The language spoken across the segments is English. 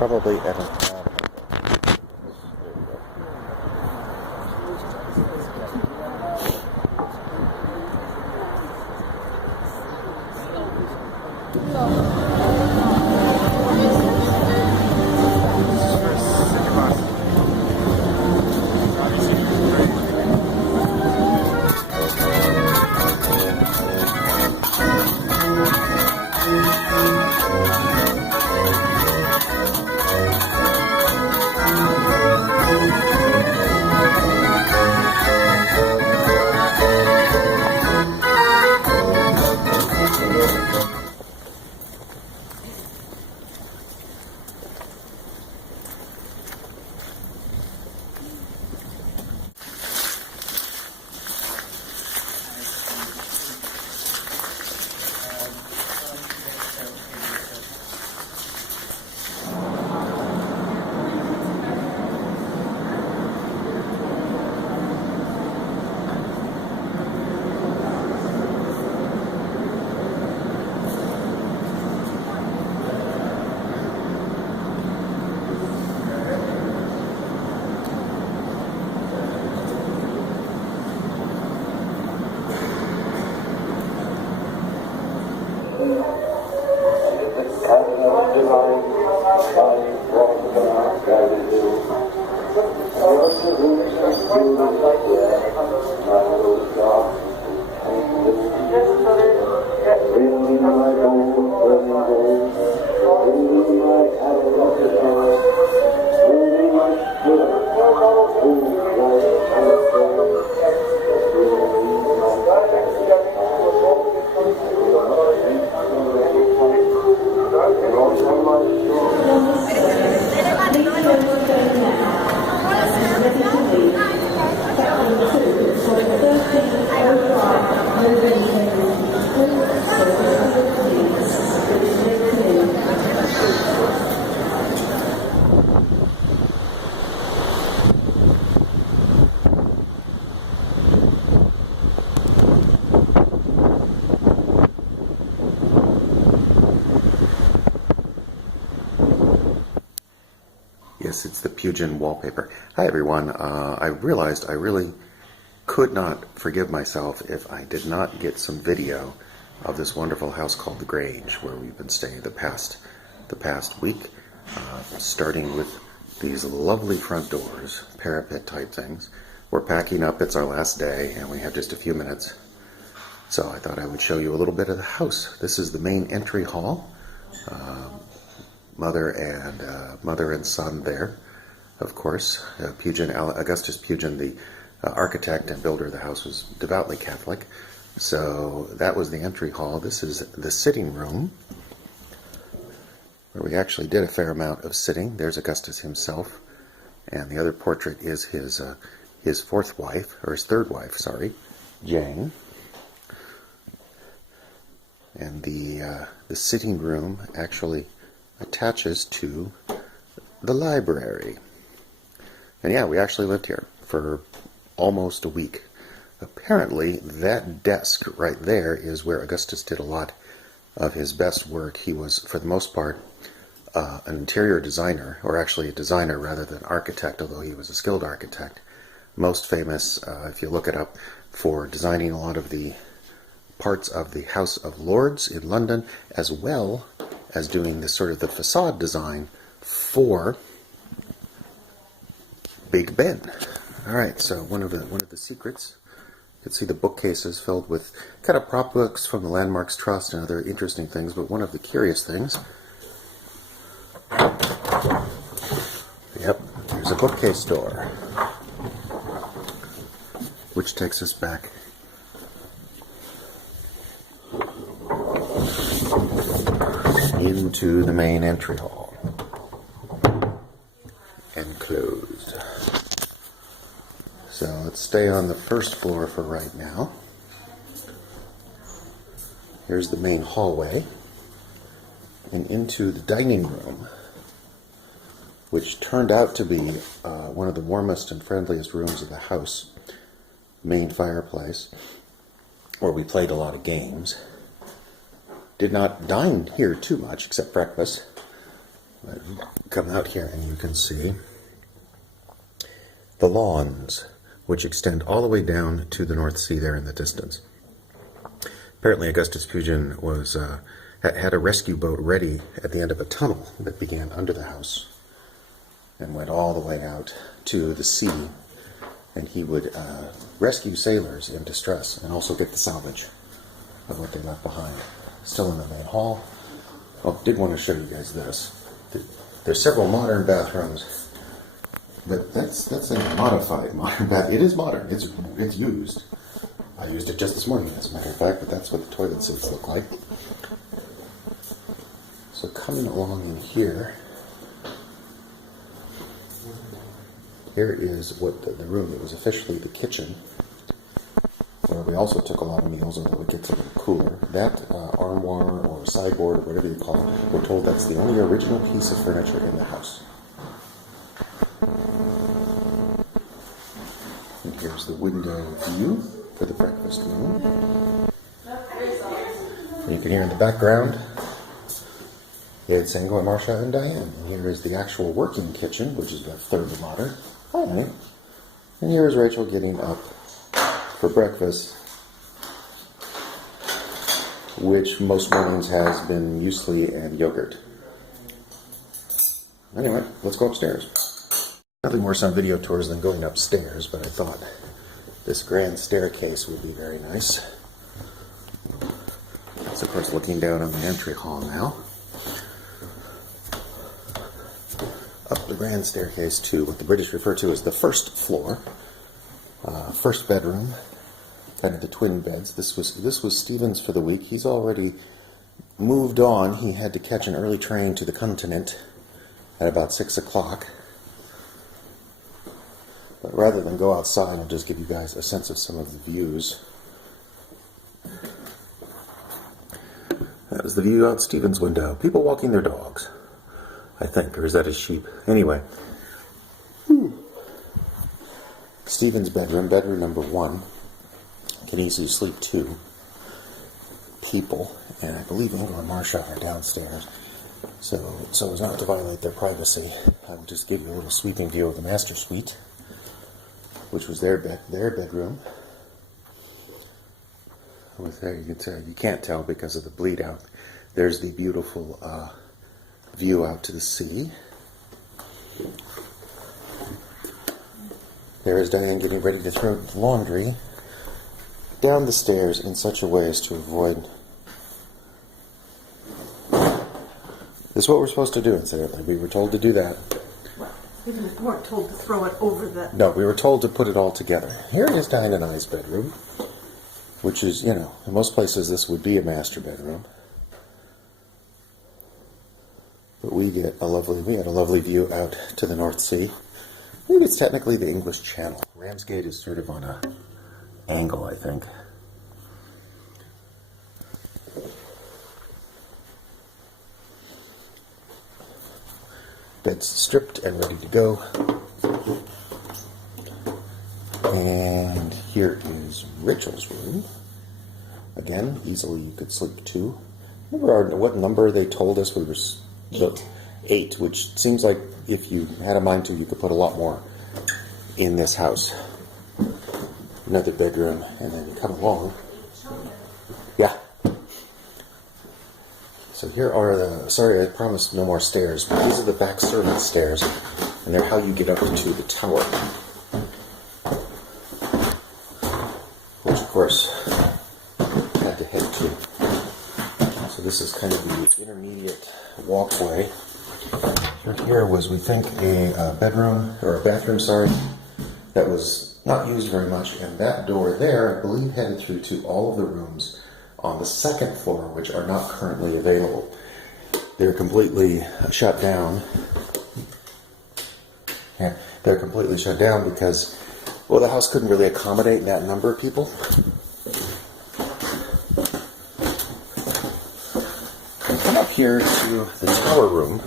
Probably at an Yes, it's the Pugin wallpaper. Hi everyone. I realized I really could not forgive myself if I did not get some video of this wonderful house called the Grange, where we've been staying the past week, starting with these lovely front doors, parapet type things. We're packing up, it's our last day, and we have just a few minutes. So I thought I would show you a little bit of the house. This is the main entry hall. Mother and son there, of course. Augustus Pugin, the architect and builder of the house, was devoutly Catholic. So that was the entry hall. This is the sitting room, where we actually did a fair amount of sitting. There's Augustus himself, and the other portrait is his fourth wife, or his third wife, sorry, Jane. And the sitting room actually attaches to the library. And yeah, we actually lived here for almost a week. Apparently, that desk right there is where Augustus did a lot of his best work. He was, for the most part, an interior designer, or actually a designer rather than architect, although he was a skilled architect. Most famous, if you look it up, for designing a lot of the parts of the House of Lords in London, as well as doing this sort of the facade design for Big Ben. All right, so one of the secrets, you can see the bookcases filled with kind of prop books from the Landmarks Trust and other interesting things, but one of the curious things, yep, there's a bookcase door, which takes us back into the main entry hall, enclosed. So let's stay on the first floor for right now. Here's the main hallway, and into the dining room, which turned out to be one of the warmest and friendliest rooms of the house. Main fireplace, where we played a lot of games. Did not dine here too much, except breakfast. Come out here and you can see the lawns, which extend all the way down to the North Sea there in the distance. Apparently Augustus Pugin was had a rescue boat ready at the end of a tunnel that began under the house and went all the way out to the sea, and he would rescue sailors in distress and also get the salvage of what they left behind. Still in the main hall. Oh, did want to show you guys this. There's several modern bathrooms, but that's a modified modern bath. It is modern. It's used. I used it just this morning, as a matter of fact, but that's what the toilet seats look like. So coming along in here, here is what the room that was officially the kitchen, where we also took a lot of meals, although it gets a little cooler. That armoire or sideboard or whatever you call it, we're told that's the only original piece of furniture in the house. And here's the window view for the breakfast room. And you can hear in the background it's Sango and Marcia and Diane. And here is the actual working kitchen, which is about a third of modern. Hi. And here is Rachel getting up for breakfast, which most mornings has been muesli and yogurt. Anyway, let's go upstairs. Nothing worse on video tours than going upstairs, but I thought this grand staircase would be very nice. It's of course looking down on the entry hall now. Up the grand staircase to what the British refer to as the first floor, first bedroom, kind of the twin beds. This was Stephen's for the week. He's already moved on. He had to catch an early train to the continent at about 6 o'clock. But rather than go outside, I'll just give you guys a sense of some of the views. That was the view out Stephen's window. People walking their dogs, I think, or is that his sheep? Anyway. Stephen's bedroom, bedroom number 1, can easily sleep 2 people, and I believe Ingo and Marcia are downstairs. So as not to violate their privacy, I will just give you a little sweeping view of the master suite, which was their bedroom. With there, you can't tell because of the bleed out. There's the beautiful view out to the sea. There is Diane getting ready to throw the laundry down the stairs in such a way as to avoid... This is what we're supposed to do, incidentally. We were told to do that. We weren't told to throw it over the... No, we were told to put it all together. Here is Diane and I's bedroom, which is, in most places this would be a master bedroom. But we had a lovely view out to the North Sea. Maybe it's technically the English Channel. Ramsgate is sort of on a angle, I think. Bed's stripped and ready to go. And here is Rachel's room. Again, easily you could sleep 2. Remember what number they told us we were... 8, which seems like if you had a mind to, you could put a lot more in this house. Another bedroom, and then you come along. Yeah. So here are the... Sorry, I promised no more stairs, but these are the back servant stairs, and they're how you get up to the tower. Which, of course, had to head to. So this is kind of the intermediate walkway. Here was, we think, a bedroom, or a bathroom, that was not used very much, and that door there, I believe, headed through to all of the rooms on the second floor, which are not currently available. They're completely shut down. Yeah, they're completely shut down because, well, the house couldn't really accommodate that number of people. Come up here to the tower room.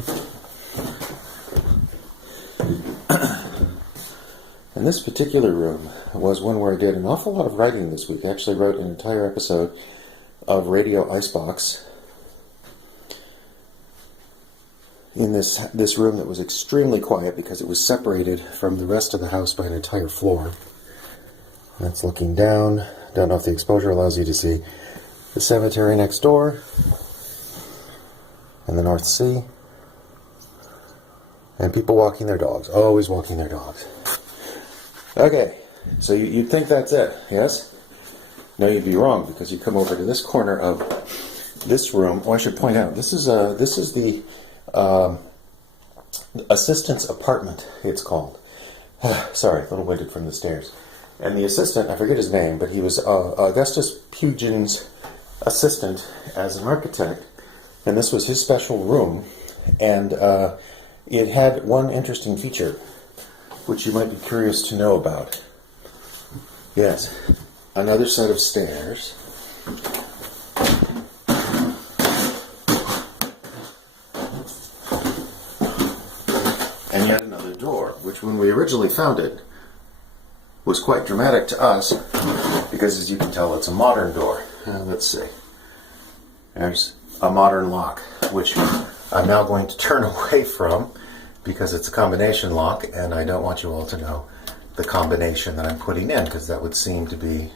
And this particular room was one where I did an awful lot of writing this week. I actually wrote an entire episode of Radio Icebox. in this room that was extremely quiet because it was separated from the rest of the house by an entire floor. That's looking down. Don't know if the exposure allows you to see the cemetery next door and the North Sea. And people walking their dogs, always walking their dogs. Okay, so you'd think that's it, yes? No, you'd be wrong, because you come over to this corner of this room. Oh, I should point out, this is the assistant's apartment, it's called. Sorry, a little weighted from the stairs. And the assistant, I forget his name, but he was Augustus Pugin's assistant as an architect. And this was his special room. And it had one interesting feature, which you might be curious to know about. Yes, another set of stairs. And yet another door, which when we originally found it, was quite dramatic to us, because as you can tell, it's a modern door. Let's see. There's a modern lock, which I'm now going to turn away from, because it's a combination lock, and I don't want you all to know the combination that I'm putting in, because that would seem to be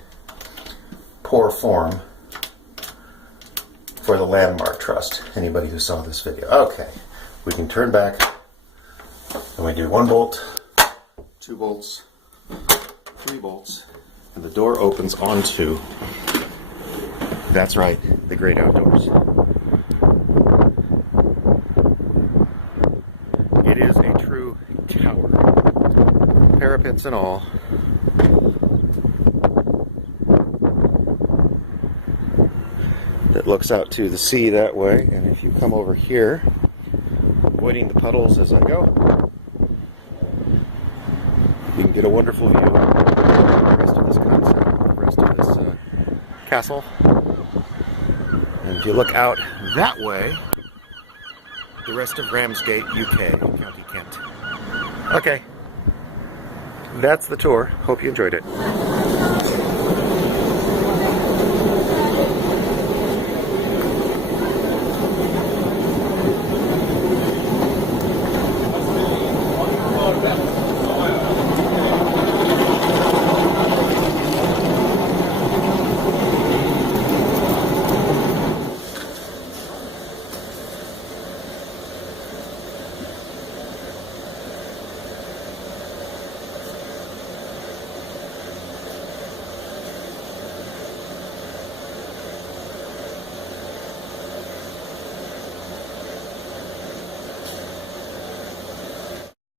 poor form for the Landmark Trust. Anybody who saw this video. Okay, we can turn back, and we do 1 bolt, 2 bolts, 3 bolts, and the door opens onto, that's right, the great outdoors. It is a true tower, parapets and all. That looks out to the sea that way, and if you come over here, avoiding the puddles as I go, you can get a wonderful view of the rest of this concept, the rest of this castle. And if you look out that way, the rest of Ramsgate, UK, County Kent. Okay, that's the tour. Hope you enjoyed it.